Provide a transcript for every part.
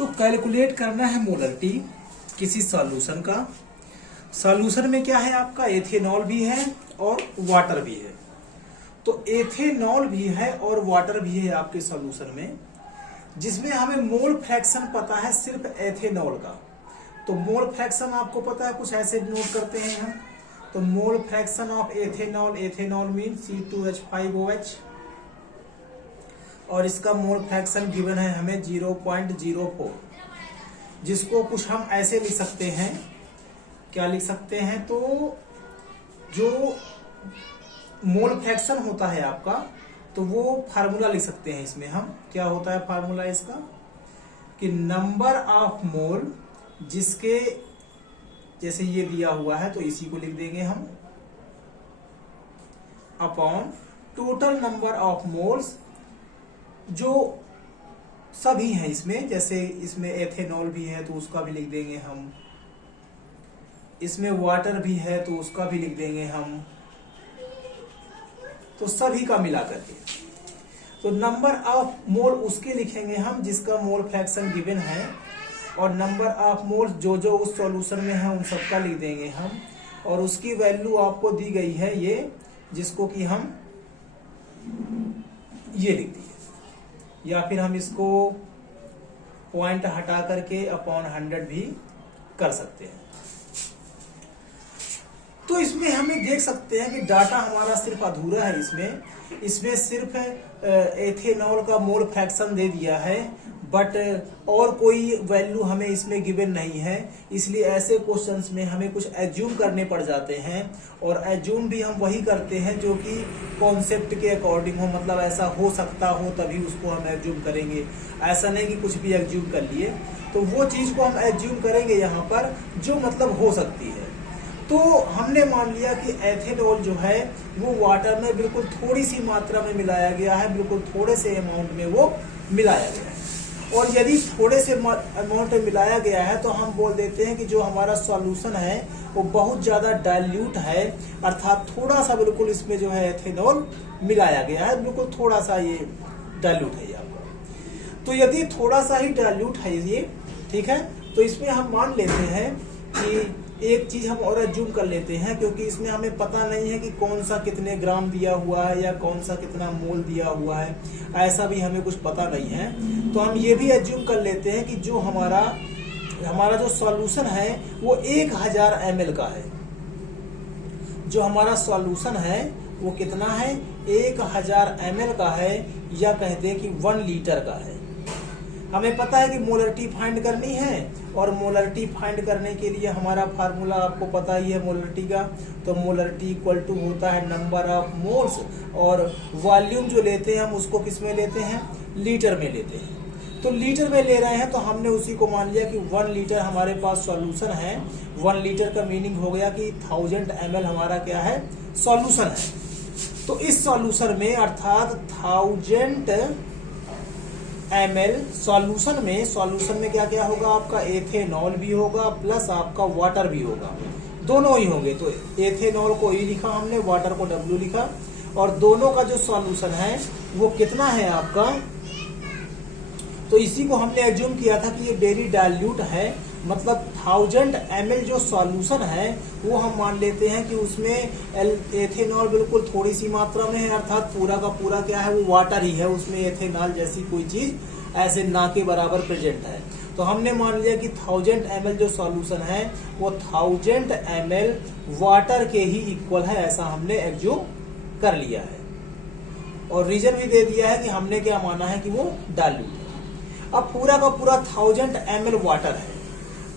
तो कैलकुलेट करना है मोलरिटी किसी सॉल्यूशन का। सॉल्यूशन में क्या है आपका, एथेनॉल भी है और वाटर भी है। तो एथेनॉल भी है और वाटर भी है आपके सॉल्यूशन में, जिसमें हमें मोल फ्रैक्शन पता है सिर्फ एथेनॉल का। तो मोल फ्रैक्शन आपको पता है, कुछ ऐसे नोट करते हैं हम। तो mole fraction of ethanol, ethanol mean C2H5OH, और इसका मोल फ्रैक्शन गिवन है हमें 0.04, जिसको कुछ हम ऐसे लिख सकते हैं। क्या लिख सकते हैं, तो जो मोल फ्रैक्शन होता है आपका, तो वो फार्मूला लिख सकते हैं इसमें हम। क्या होता है फार्मूला इसका, कि नंबर ऑफ मोल, जिसके जैसे ये दिया हुआ है तो इसी को लिख देंगे हम, upon total number of moles, जो सभी हैं इसमें। जैसे इसमें एथेनॉल भी है तो उसका भी लिख देंगे हम, इसमें वाटर भी है तो उसका भी लिख देंगे हम। तो सभी का मिला करके तो नंबर ऑफ मोल उसके लिखेंगे हम जिसका मोल फ्रैक्शन गिवन है, और नंबर ऑफ मोल्स जो जो उस सॉल्यूशन में है उन सबका लिख देंगे हम। और उसकी वैल्यू आपको दी गई है ये, जिसको कि हम ये लिख दिए, या फिर हम इसको पॉइंट हटा करके अपॉन 100 भी कर सकते हैं। तो इसमें हमें देख सकते हैं कि डाटा हमारा सिर्फ अधूरा है। इसमें सिर्फ एथेनॉल का मोल फ्रैक्शन दे दिया है, बट और कोई वैल्यू हमें इसमें गिवन नहीं है। इसलिए ऐसे क्वेश्चंस में हमें कुछ एज्यूम करने पड़ जाते हैं, और एज्यूम भी हम वही करते हैं जो कि कॉन्सेप्ट के अकॉर्डिंग हो, मतलब ऐसा हो सकता हो तभी उसको हम एज्यूम करेंगे। ऐसा नहीं कि कुछ भी एज्यूम कर लिए। तो वो चीज को हम एज्यूम करेंगे यहाँ पर जो मतलब हो सकती है। तो हमने मान लिया कि एथेनॉल जो है वो वाटर में बिल्कुल थोड़ी सी मात्रा में मिलाया गया है, बिल्कुल थोड़े से अमाउंट में वो मिलाया गया है। और यदि थोड़े से अमाउंट में मिलाया गया है तो हम बोल देते हैं कि जो हमारा सॉल्यूशन है वो बहुत ज्यादा डाइल्यूट है, अर्थात थोड़ा सा बिल्कुल इसमें जो है एथेनॉल मिलाया गया है, बिल्कुल थोड़ा सा ये डाइल्यूट है आपका। तो यदि थोड़ा सा ही डाइल्यूट है ये, ठीक है, तो इसमें हम मान लेते हैं कि एक चीज हम और एज्यूम कर लेते हैं, क्योंकि इसमें हमें पता नहीं है कि कौन सा कितने ग्राम दिया हुआ है या कौन सा कितना मोल दिया हुआ है, ऐसा भी हमें कुछ पता नहीं है। तो हम ये भी एज्यूम कर लेते हैं कि जो हमारा जो सॉल्यूशन है वो 1000 ml का है। जो हमारा सॉल्यूशन है वो कितना है, 1000 ml का है, या कहते हैं कि 1 लीटर का है। हमें पता है कि मोलरिटी फाइंड करनी है, और मोलरिटी फाइंड करने के लिए हमारा फार्मूला आपको पता ही है मोलरिटी का। तो मोलरिटी इक्वल टू होता है नंबर ऑफ मोल्स, और वॉल्यूम जो लेते हैं हम उसको किस में लेते हैं, लीटर में लेते हैं। तो लीटर में ले रहे हैं तो हमने उसी को मान लिया कि 1 लीटर हमारे पास सॉल्यूशन है। 1 लीटर का मीनिंग हो गया कि 1000 ml हमारा क्या है, सॉल्यूशन है। तो इस सॉल्यूशन में अर्थात 1000 ml सॉल्यूशन में क्या क्या होगा आपका, एथेनॉल भी होगा प्लस आपका वाटर भी होगा, दोनों ही होंगे। तो एथेनॉल को E लिखा हमने, वाटर को W लिखा, और दोनों का जो सॉल्यूशन है वो कितना है आपका, तो इसी को हमने एज्यूम किया था कि ये वेरी डाइल्यूट है। मतलब 1000 ml जो सॉल्यूशन है वो हम मान लेते हैं कि उसमें एथेनॉल बिल्कुल थोड़ी सी मात्रा में है, अर्थात पूरा का पूरा क्या है, वो वाटर ही है, उसमें एथेनॉल जैसी कोई चीज ऐसे ना के बराबर प्रेजेंट है। तो हमने मान लिया कि 1000 ml जो सॉल्यूशन है वो 1000 ml वाटर के ही इक्वल है, ऐसा हमने एज्यूम कर लिया है। और रीजन भी दे दिया है कि हमने क्या माना है कि वो डाइल्यूट है। अब पूरा का पूरा 1000 ml वाटर है।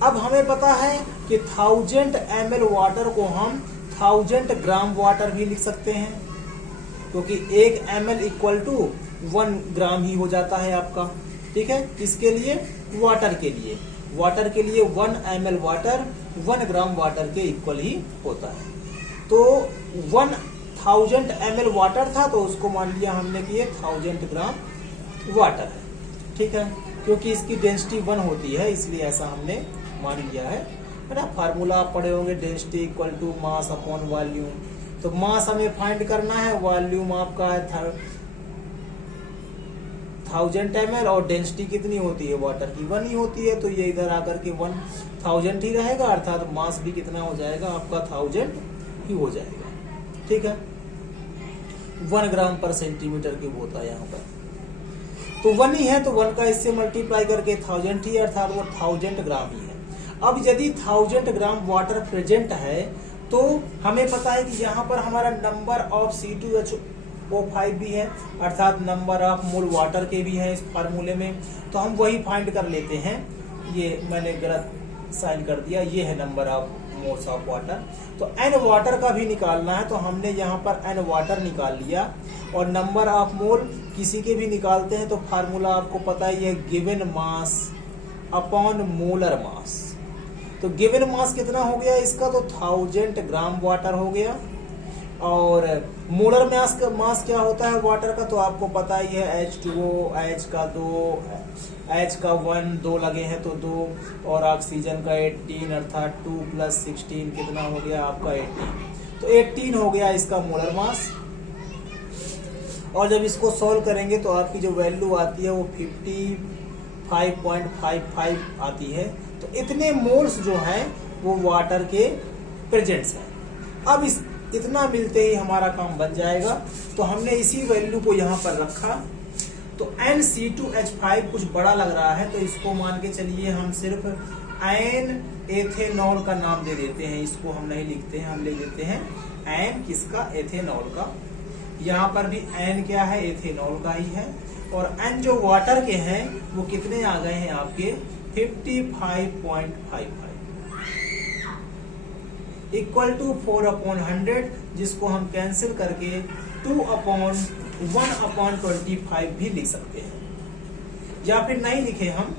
अब हमें पता है कि 1000 ml वाटर को हम 1000 ग्राम वाटर भी लिख सकते हैं, क्योंकि 1 ml इक्वल टू 1 ग्राम ही हो जाता है आपका। ठीक है, किसके लिए, वाटर के लिए। वाटर के लिए 1 ml वाटर 1 ग्राम वाटर के इक्वल ही होता है। तो 1000 ml वाटर था तो उसको मान लिया हमने कि ये 1000 ग्राम वाटर है। ठीक है, क्योंकि इसकी डेंसिटी 1 होती है इसलिए ऐसा हमने मान लिया है ना। फार्मूला आप पढ़े होंगे, density equal to mass upon volume. तो मास हमें फाइंड करना है, वॉल्यूम आपका है 1000 ml और डेंसिटी कितनी होती है वाटर की 1 ही होती है, तो ये इधर आकर के 1000 ही रहेगा, अर्थात मास भी कितना हो जाएगा आपका 1000 ही हो जाएगा। ठीक है, 1 ग्राम पर सेंटीमीटर क्यूब होता है यहाँ पर, तो 1 ही है, तो 1 का इससे मल्टीप्लाई करके 1000 ही, अर्थात वो 1000 ग्राम ही है। अब यदि 1000 ग्राम वाटर प्रेजेंट है तो हमें पता है कि यहाँ पर हमारा नंबर ऑफ C2H5 भी है, अर्थात नंबर ऑफ मोल वाटर के भी है इस फार्मूले में, तो हम वही फाइंड कर लेते हैं। ये मैंने गलत साइन कर दिया, ये है number of moles of water. तो n वाटर का भी निकालना है, तो हमने यहाँ पर n वाटर निकाल लिया, और नंबर ऑफ मोल किसी के भी निकालते हैं तो फार्मूला आपको पता ही है, given mass upon molar mass. तो गिवन मास कितना हो गया इसका, तो 1000 ग्राम वाटर हो गया, और मोलर मास क्या होता है वाटर का, तो आपको पता ही है H2O, H का 2, H का 1, 2 लगे हैं तो 2, और ऑक्सीजन का 18, अर्थात 2 + 16 कितना हो गया आपका 18, तो 18 हो गया इसका मोलर मास। और जब इसको सॉल्व करेंगे तो आपकी जो वैल्यू आती है वो 55.55 आती है। तो इतने मोल्स जो हैं वो वाटर के प्रेजेंट्स हैं। अब इतना मिलते ही हमारा काम बन जाएगा, तो हमने इसी वैल्यू को यहाँ पर रखा। तो NC2H5 कुछ बड़ा लग रहा है, तो इसको मान के चलिए हम सिर्फ एन एथेनॉल का नाम दे देते हैं, इसको हम नहीं लिखते हैं, हम ले देते हैं एन किसका, एथेनॉल का। यहाँ पर भी एन क्या है, एथेनॉल का ही है, और एन जो वाटर के हैं वो कितने आ गए हैं आपके 55.55 इक्वल टू 4/100, जिसको हम कैंसिल करके 2/1/25 भी लिख सकते हैं, या फिर नहीं लिखे हम,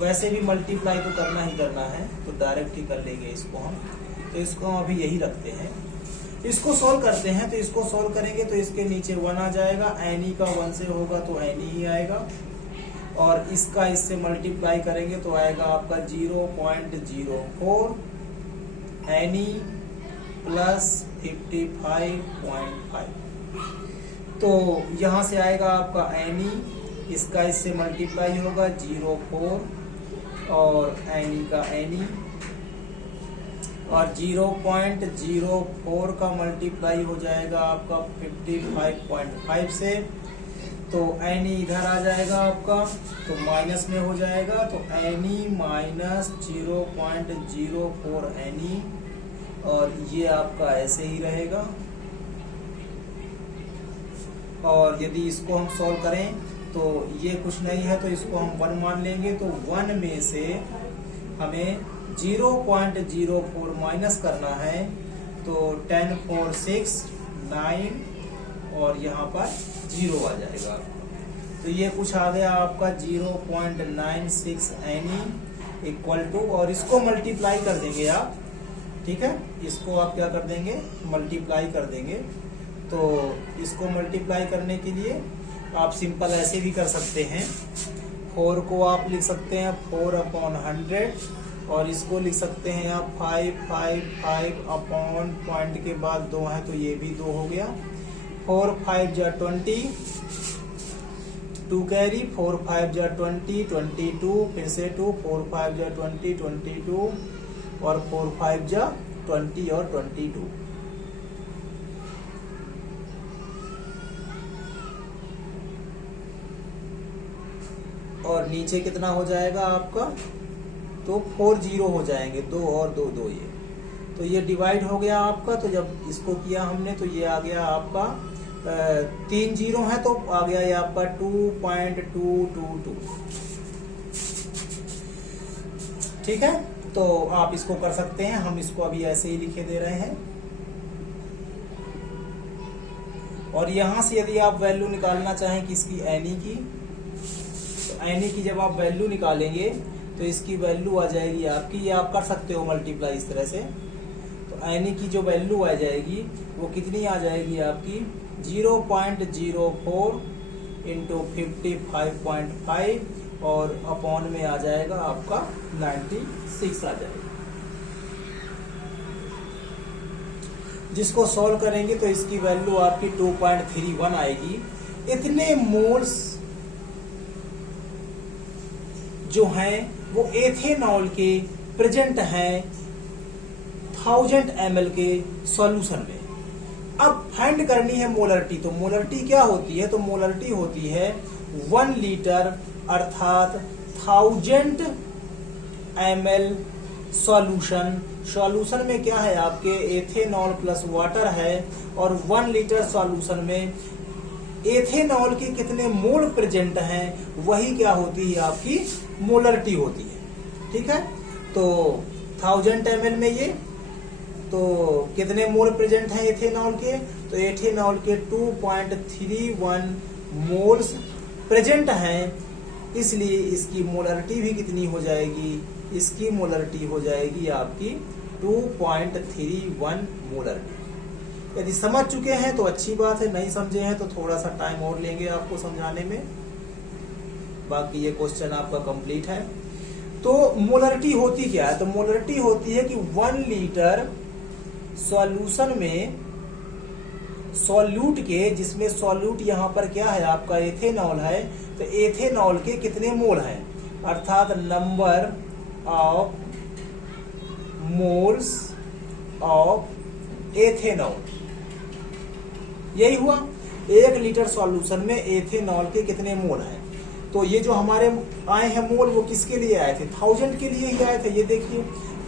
वैसे भी मल्टीप्लाई तो करना ही करना है, तो डायरेक्ट ही कर लेंगे इसको हम। तो इसको हम अभी यही रखते हैं, इसको सोल्व करते हैं। तो इसको सोल्व करेंगे तो इसके नीचे 1 आ जाएगा, एनी का 1 से होगा तो एनी ही आएगा, और इसका इससे मल्टीप्लाई करेंगे तो आएगा आपका 0.04 एनी प्लस 55.5। तो यहाँ से आएगा आपका एनी, इसका इससे मल्टीप्लाई होगा 0.4, और एनी का एनी, और 0.04 का मल्टीप्लाई हो जाएगा आपका 55.5 से, तो एनी इधर आ जाएगा आपका, तो माइनस में हो जाएगा, तो एनी माइनस 0.04 एनी, और ये आपका ऐसे ही रहेगा। और यदि इसको हम सॉल्व करें तो ये कुछ नहीं है, तो इसको हम 1 मान लेंगे, तो 1 में से हमें 0.04 माइनस करना है, तो 10 4 6 9, और यहाँ पर 0 आ जाएगा। तो ये कुछ आ गया आपका 0.96 एनी इक्वल टू, और इसको मल्टीप्लाई कर देंगे आप, ठीक है, इसको आप क्या कर देंगे, मल्टीप्लाई कर देंगे। तो इसको मल्टीप्लाई करने के लिए आप सिंपल ऐसे भी कर सकते हैं, 4 को आप लिख सकते हैं 4/100, और इसको लिख सकते हैं आप 5 अपॉन पॉइंट के बाद 2 है तो ये भी 2 हो गया, 4 5 जा 20, 2 कैरी, 4 5 जा 20, 22, फिर से 2, 4 5 जा 20, 22, और 4 5 जा 20 और 22। और नीचे कितना हो जाएगा आपका, तो 4 0 हो जाएंगे, 2 और 2 2, ये तो ये डिवाइड हो गया आपका। तो जब इसको किया हमने तो ये आ गया आपका 3 0 है, तो आ गया ये आपका 2.222, ठीक है। तो आप इसको कर सकते हैं, हम इसको अभी ऐसे ही लिखे दे रहे हैं। और यहां से यदि आप वैल्यू निकालना चाहें किसकी, एनी की, तो एनी की जब आप वैल्यू निकालेंगे तो इसकी वैल्यू आ जाएगी आपकी, ये आप कर सकते हो मल्टीप्लाई इस तरह से। तो एनी की जो वैल्यू आ जाएगी वो कितनी आ जाएगी आपकी, 0.04 इंटू 55.5, और अपॉन में आ जाएगा आपका 96 आ जाएगा। जिसको सॉल्व करेंगे तो इसकी वैल्यू आपकी 2.31 आएगी। इतने मोल्स जो हैं वो एथेनॉल के प्रेजेंट हैं 1000 ml के सॉल्यूशन में। अब फाइंड करनी है मोलरिटी। तो मोलरिटी क्या होती है? तो मोलरिटी होती है 1 लीटर अर्थात 1000 ml सॉल्यूशन। सॉल्यूशन में क्या है आपके एथेनॉल प्लस वाटर है, और 1 लीटर सॉल्यूशन में एथेनॉल के कितने मोल प्रेजेंट हैं वही क्या होती है आपकी मोलरिटी होती है। ठीक है, तो 1000 ml में ये तो कितने मोल प्रेजेंट हैं एथेनॉल के? तो एथेनॉल के 2.31 मोल्स प्रेजेंट हैं, इसलिए इसकी मोलरिटी भी कितनी हो जाएगी? इसकी मोलरिटी हो जाएगी आपकी 2.31 मोलरिटी। यदि समझ चुके हैं तो अच्छी बात है, नहीं समझे हैं तो थोड़ा सा टाइम और लेंगे आपको समझाने में। बाकी ये क्वेश्चन आपका कंप्लीट है। तो मोलरिटी होती क्या है? तो मोलरिटी होती है कि 1 लीटर सॉल्यूशन में सॉल्यूट के, जिसमें सॉल्यूट यहां पर क्या है आपका एथेनॉल है, तो एथेनॉल के कितने मोल हैं, अर्थात number of moles of ethanol. यही हुआ 1 लीटर सॉल्यूशन में एथेनॉल के कितने मोल हैं। तो ये जो हमारे आए हैं मोल वो किसके लिए आए थे? 1000 के लिए ही आए थे। ये देखिए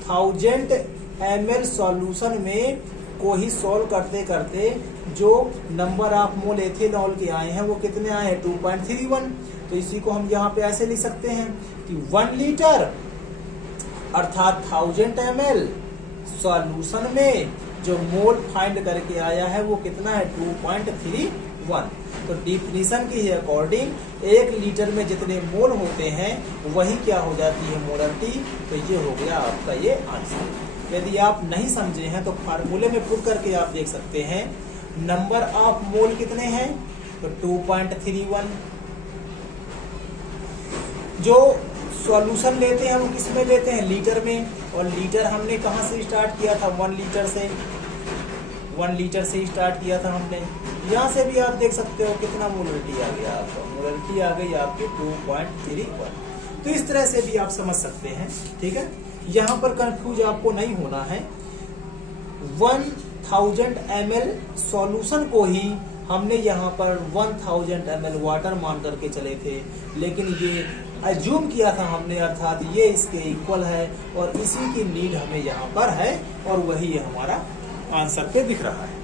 1000 ml सॉल्यूशन में को ही सॉल्व करते करते जो नंबर ऑफ मोल एथेनॉल के आए हैं वो कितने आए हैं? 2.31। तो इसी को हम यहाँ पे ऐसे लिख सकते हैं कि 1 लीटर अर्थात 1000 ml सॉल्यूशन में जो मोल फाइंड करके आया है वो कितना है? 2.31। तो डिफिनीशन के अकॉर्डिंग 1 लीटर में जितने मोल होते हैं वही क्या हो जाती है? मोलरिटी। तो ये हो गया आपका ये आंसर। यदि आप नहीं समझे हैं तो फार्मूले में पुट करके आप देख सकते हैं। नंबर ऑफ मोल कितने हैं? तो 2.31। जो सॉल्यूशन लेते हैं वो किस में लेते हैं? लीटर में। और लीटर हमने कहां से स्टार्ट किया था? 1 लीटर से। 1 लीटर से स्टार्ट किया था हमने। यहां से भी आप देख सकते हो कितना मोलरिटी आ गया आपका। मोलरिटी आ गई आपकी 2.31। तो इस तरह से भी आप समझ सकते हैं। ठीक है, यहां पर कंफ्यूज आपको नहीं होना है। 1000 ml सॉल्यूशन को ही हमने यहाँ पर 1000 ml वाटर मान करके चले थे, लेकिन ये अज्यूम किया था हमने, अर्थात ये इसके इक्वल है और इसी की नीड हमें यहाँ पर है, और वही हमारा आंसर पे दिख रहा है।